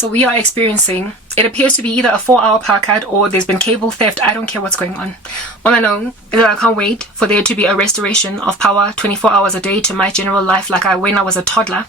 So we are experiencing, it appears to be either a 4-hour power cut or there's been cable theft. I don't care what's going on. All I know is that I can't wait for there to be a restoration of power 24 hours a day to my general life like when I was a toddler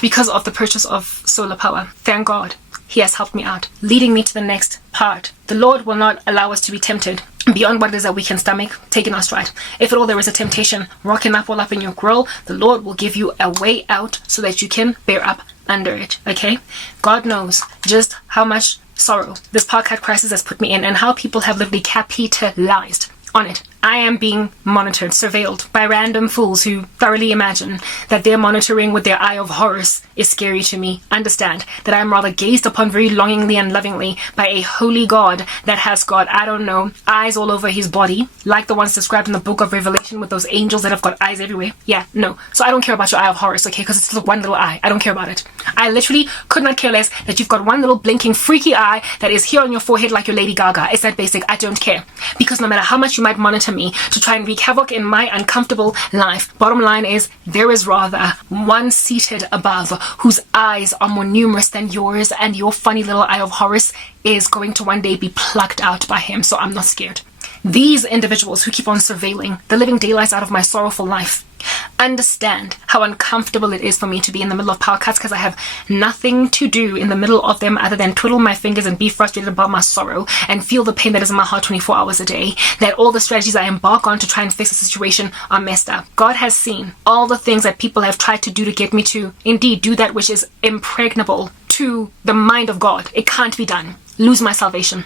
because of the purchase of solar power. Thank God. He has helped me out, leading me to the next part. The Lord will not allow us to be tempted beyond what it is that we can stomach, taking our stride. If at all there is a temptation rocking up all up in your grill, the Lord will give you a way out so that you can bear up under it, okay? God knows just how much sorrow this podcast crisis has put me in and how people have literally capitalized on it. I am being monitored, surveilled by random fools who thoroughly imagine that their monitoring with their eye of Horus is scary to me. Understand that I am rather gazed upon very longingly and lovingly by a holy God that has got, I don't know, eyes all over his body, like the ones described in the book of Revelation with those angels that have got eyes everywhere. Yeah, no. So I don't care about your eye of Horus, okay? Because it's just one little eye. I don't care about it. I literally could not care less that you've got one little blinking freaky eye that is here on your forehead like your Lady Gaga. It's that basic. I don't care. Because no matter how much you might monitor me to try and wreak havoc in my uncomfortable life, bottom line is there is rather one seated above whose eyes are more numerous than yours, and your funny little eye of Horus is going to one day be plucked out by him. So I'm not scared. These individuals who keep on surveilling the living daylights out of my sorrowful life understand how uncomfortable it is for me to be in the middle of power cuts because I have nothing to do in the middle of them other than twiddle my fingers and be frustrated about my sorrow and feel the pain that is in my heart 24 hours a day, that all the strategies I embark on to try and fix the situation are messed up. God has seen all the things that people have tried to do to get me to indeed do that which is impregnable to the mind of God. It can't be done. Lose my salvation.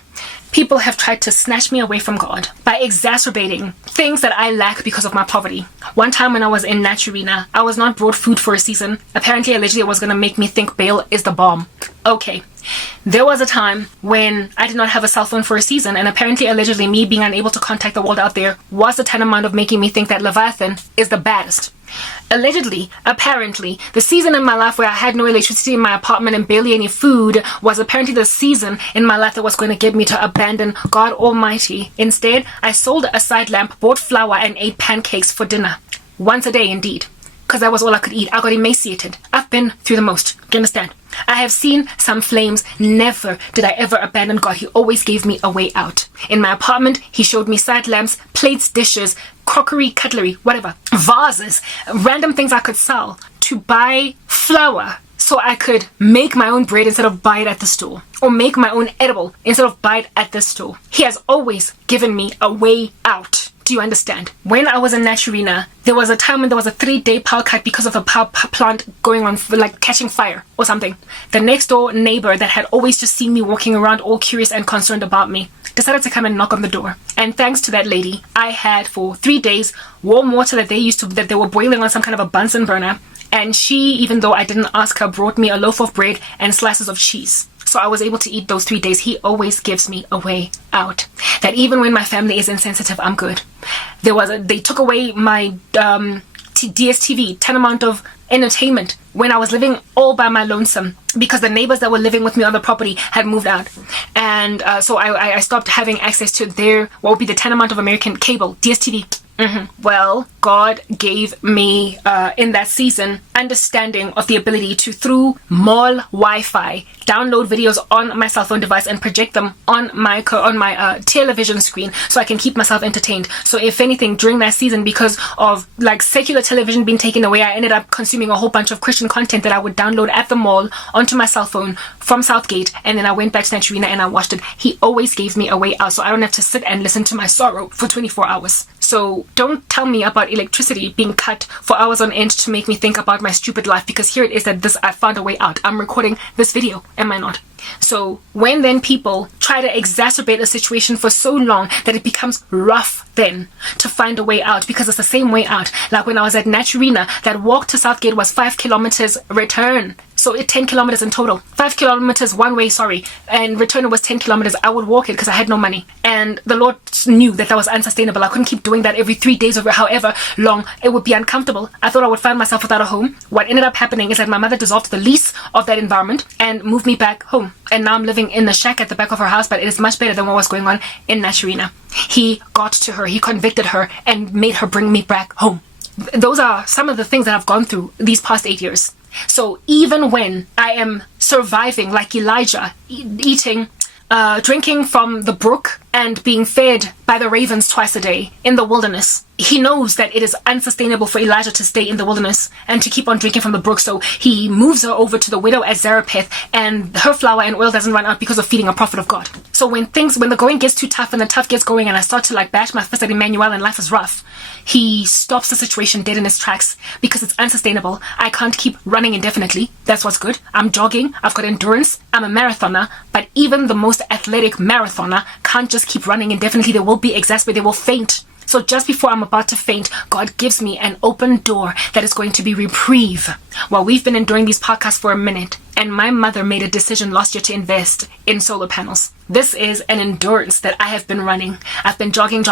People have tried to snatch me away from God by exacerbating things that I lack because of my poverty. One time when I was in Naturina, I was not brought food for a season. Apparently, allegedly, it was going to make me think Baal is the bomb. Okay. There was a time when I did not have a cell phone for a season, and apparently, allegedly, me being unable to contact the world out there was the tantamount of making me think that Leviathan is the baddest. Allegedly, apparently, the season in my life where I had no electricity in my apartment and barely any food was apparently the season in my life that was going to get me to abandon God Almighty. Instead, I sold a side lamp, bought flour, and ate pancakes for dinner. Once a day, indeed. Because that was all I could eat. I got emaciated. I've been through the most. Do you understand? I have seen some flames. Never did I ever abandon God. He always gave me a way out. In my apartment, he showed me side lamps, plates, dishes, crockery, cutlery, whatever, vases, random things I could sell to buy flour so I could make my own bread instead of buy it at the store, or make my own edible instead of buy it at the store. He has always given me a way out. Do you understand? When I was in Naturina, there was a time when there was a 3-day power cut because of a power plant going on, like catching fire or something. The next door neighbor that had always just seen me walking around all curious and concerned about me decided to come and knock on the door. And thanks to that lady, I had for 3 days warm water that they were boiling on some kind of a Bunsen burner. And she, even though I didn't ask her, brought me a loaf of bread and slices of cheese. So I was able to eat those 3 days. He always gives me a way out. That even when my family is insensitive, I'm good. They took away my DSTV, tantamount of entertainment, when I was living all by my lonesome because the neighbors that were living with me on the property had moved out. And so I stopped having access to their, what would be the tantamount of American cable, DSTV. Well, God gave me in that season understanding of the ability to, through mall Wi-Fi, download videos on my cell phone device and project them on my television screen so I can keep myself entertained. So if anything, during that season, because of like secular television being taken away, I ended up consuming a whole bunch of Christian content that I would download at the mall onto my cell phone from Southgate, and then I went back to Naturina and I watched it. He always gave me a way out so I don't have to sit and listen to my sorrow for 24 hours. So don't tell me about electricity being cut for hours on end to make me think about my stupid life, because here it is that I found a way out. I'm recording this video, am I not? So when then people try to exacerbate a situation for so long that it becomes rough then to find a way out, because it's the same way out. Like when I was at Naturina, that walk to Southgate was 5 kilometers return. So 10 kilometers in total. 5 kilometers one way, and return was 10 kilometers. I would walk it because I had no money. And the Lord knew that was unsustainable. I couldn't keep doing that every 3 days or however long. It would be uncomfortable. I thought I would find myself without a home. What ended up happening is that my mother dissolved the lease of that environment and moved me back home. And now I'm living in the shack at the back of her house, but it is much better than what was going on in Naturina. He got to her, he convicted her, and made her bring me back home. Those are some of the things that I've gone through these past 8 years. So even when I am surviving like Elijah, eating, drinking from the brook and being fed by the ravens twice a day in the wilderness, he knows that it is unsustainable for Elijah to stay in the wilderness and to keep on drinking from the brook. So he moves her over to the widow at Zarephath, and her flour and oil doesn't run out because of feeding a prophet of God. So when the going gets too tough and the tough gets going and I start to like bash my fist at Emmanuel and life is rough, he stops the situation dead in its tracks because it's unsustainable. I can't keep running indefinitely. That's what's good. I'm jogging. I've got endurance. I'm a marathoner. But even the most athletic marathoner can't just keep running indefinitely. They will be exasperated. They will faint. So just before I'm about to faint, God gives me an open door that is going to be reprieve. Well, we've been enduring these podcasts for a minute, and my mother made a decision last year to invest in solar panels. This is an endurance that I have been running. I've been jogging.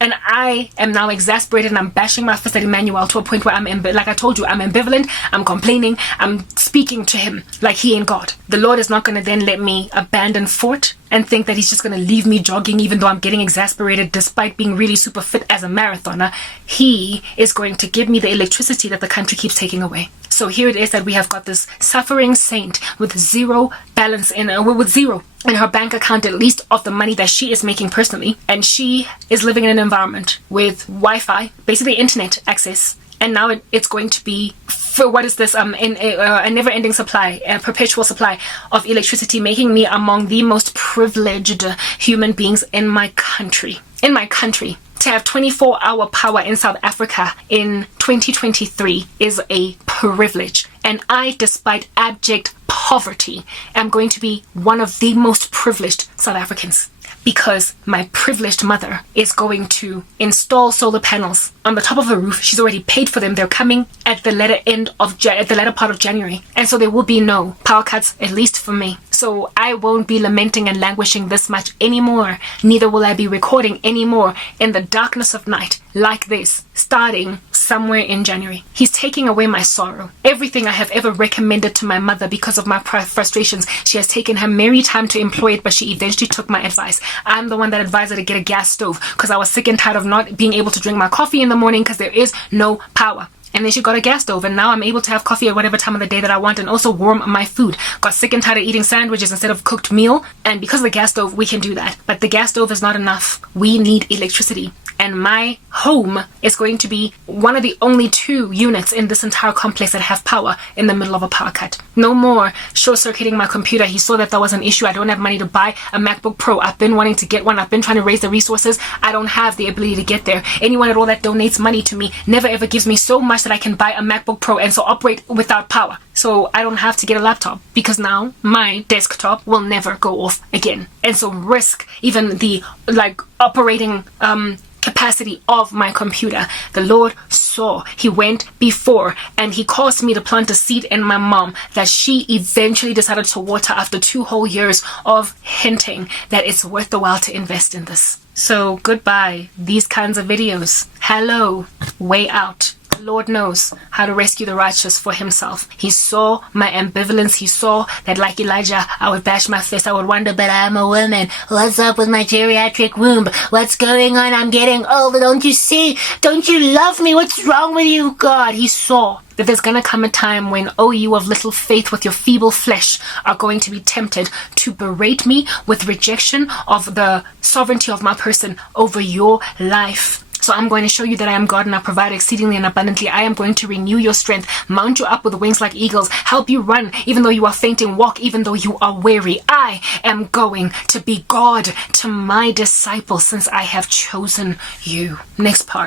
And I am now exasperated and I'm bashing my fist at Emmanuel to a point where like I told you, I'm ambivalent, I'm complaining, I'm speaking to him like he ain't God. The Lord is not going to then let me abandon fort and think that he's just going to leave me jogging even though I'm getting exasperated despite being really super fit as a marathoner. He is going to give me the electricity that the country keeps taking away. So here it is that we have got this suffering saint with zero balance with zero in her bank account, at least of the money that she is making personally. And she is living in an environment with Wi-Fi, basically internet access. And now it's going to be, for what is this, a never-ending supply, a perpetual supply of electricity, making me among the most privileged human beings in my country. To have 24-hour power in South Africa in 2023 is a privilege. And I, despite abject poverty, am going to be one of the most privileged South Africans. Because my privileged mother is going to install solar panels on the top of her roof. She's already paid for them. They're coming at the latter part of January. And so there will be no power cuts, at least for me. So I won't be lamenting and languishing this much anymore. Neither will I be recording anymore in the darkness of night like this, starting somewhere in January. He's taking away my sorrow. Everything I have ever recommended to my mother because of my frustrations, she has taken her merry time to employ it, but she eventually took my advice. I'm the one that advised her to get a gas stove because I was sick and tired of not being able to drink my coffee in the morning because there is no power. And then she got a gas stove, and now I'm able to have coffee at whatever time of the day that I want and also warm my food. Got sick and tired of eating sandwiches instead of cooked meal, and because of the gas stove, we can do that. But the gas stove is not enough. We need electricity. And my home is going to be one of the only 2 units in this entire complex that have power in the middle of a power cut. No more short-circuiting my computer. He saw that was an issue. I don't have money to buy a MacBook Pro. I've been wanting to get one. I've been trying to raise the resources. I don't have the ability to get there. Anyone at all that donates money to me never ever gives me so much that I can buy a MacBook Pro and so operate without power. So I don't have to get a laptop because now my desktop will never go off again. And so risk even the operating capacity of my computer. The Lord saw. He went before and he caused me to plant a seed in my mom that she eventually decided to water after 2 whole years of hinting that it's worth the while to invest in this. So goodbye, these kinds of videos. Hello, way out. The Lord knows how to rescue the righteous for himself. He saw my ambivalence. He saw that like Elijah, I would bash my fist. I would wonder, but I'm a woman. What's up with my geriatric womb? What's going on? I'm getting older. Don't you see? Don't you love me? What's wrong with you, God? He saw that there's going to come a time when, oh, you of little faith with your feeble flesh are going to be tempted to berate me with rejection of the sovereignty of my person over your life. So I'm going to show you that I am God and I provide exceedingly and abundantly. I am going to renew your strength, mount you up with wings like eagles, help you run even though you are fainting, walk even though you are weary. I am going to be God to my disciples since I have chosen you. Next part.